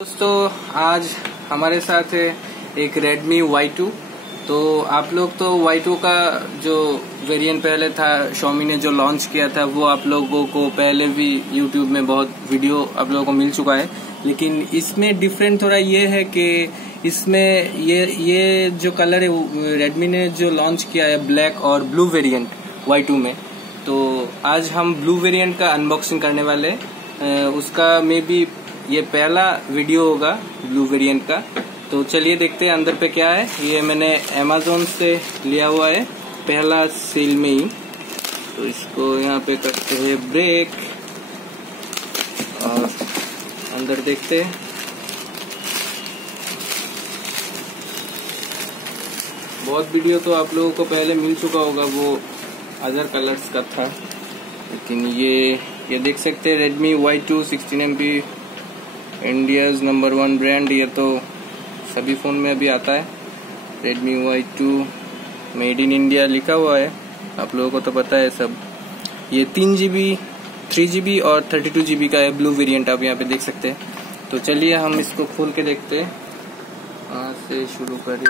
दोस्तों आज हमारे साथ है एक Redmi Y2। तो आप लोग तो Y2 का जो वेरिएंट पहले था Xiaomi ने जो लॉन्च किया था वो आप लोगों को पहले भी YouTube में बहुत वीडियो आप लोगों को मिल चुका है। लेकिन इसमें डिफरेंट थोड़ा ये है कि इसमें ये जो कलर है Redmi ने जो लॉन्च किया है ब्लैक और ब्लू वेरिएंट Y2 में। तो आज हम ब्लू वेरिएंट का अनबॉक्सिंग करने वाले उसका मे बी ये पहला वीडियो होगा ब्लू वेरिएंट का। तो चलिए देखते हैं अंदर पे क्या है। ये मैंने Amazon से लिया हुआ है पहला सेल में ही। तो इसको यहाँ पे करते हैं ब्रेक और अंदर देखते हैं। बहुत वीडियो तो आप लोगों को पहले मिल चुका होगा, वो अदर कलर्स का था। लेकिन ये देख सकते हैं Redmi Y2 16MP India's number 1 brand. ये तो सभी फोन में अभी आता है। Redmi Y2 made in India लिखा हुआ है, आप लोगों को तो पता है सब। ये 3GB 3GB और 32GB का है ब्लू वेरिएंट, आप यहाँ पे देख सकते हैं। तो चलिए हम इसको खोल के देखते हैं। यहाँ से शुरू करें,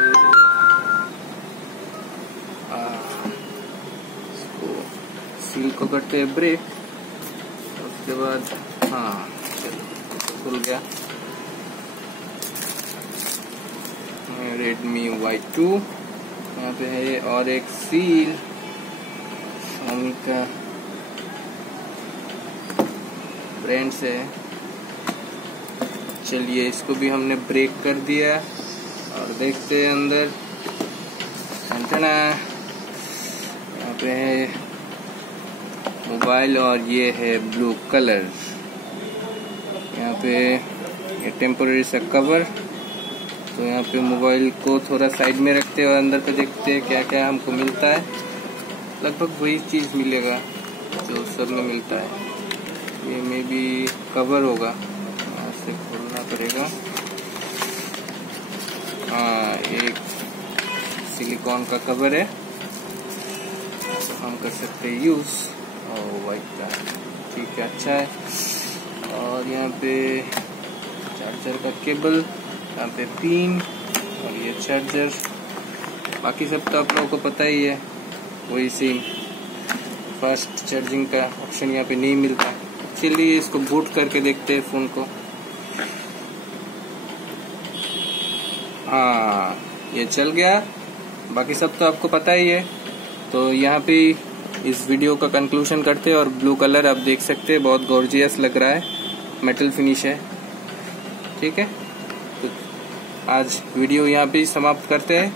इसको सील को करते हैं ब्रेक। उसके बाद हाँ खुल गया Redmi Y2। यहाँ पे है और एक सील Xiaomi का ब्रांड से है। चलिए इसको भी हमने ब्रेक कर दिया और देखते हैं अंदर। यहाँ पे है मोबाइल और ये है ब्लू कलर। यहाँ पे ये टेम्पोररी सा कवर। तो यहाँ पे मोबाइल को थोड़ा साइड में रखते हैं और अंदर पे देखते हैं क्या क्या हमको मिलता है। लगभग वही चीज़ मिलेगा जो सब में मिलता है। ये में भी कवर होगा, यहाँ से खोलना पड़ेगा। हाँ, एक सिलिकॉन का कवर है, तो हम कर सकते हैं यूज। और वाइट का ठीक है, अच्छा है। और यहाँ पे चार्जर का केबल, यहाँ पे पिन और ये चार्जर। बाकी सब तो आप लोगों को पता ही है, वही सेम। फास्ट चार्जिंग का ऑप्शन यहाँ पे नहीं मिलता। चलिए इसको बूट करके देखते हैं फ़ोन को। हाँ, ये चल गया। बाकी सब तो आपको पता ही है। तो यहाँ पे इस वीडियो का कंक्लूजन करते हैं। और ब्लू कलर आप देख सकते हैं, बहुत गॉर्जियस लग रहा है, मेटल फिनिश है। ठीक है, तो आज वीडियो यहाँ पे समाप्त करते हैं।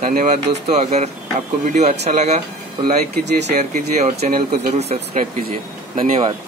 धन्यवाद दोस्तों। अगर आपको वीडियो अच्छा लगा तो लाइक कीजिए, शेयर कीजिए और चैनल को जरूर सब्सक्राइब कीजिए। धन्यवाद।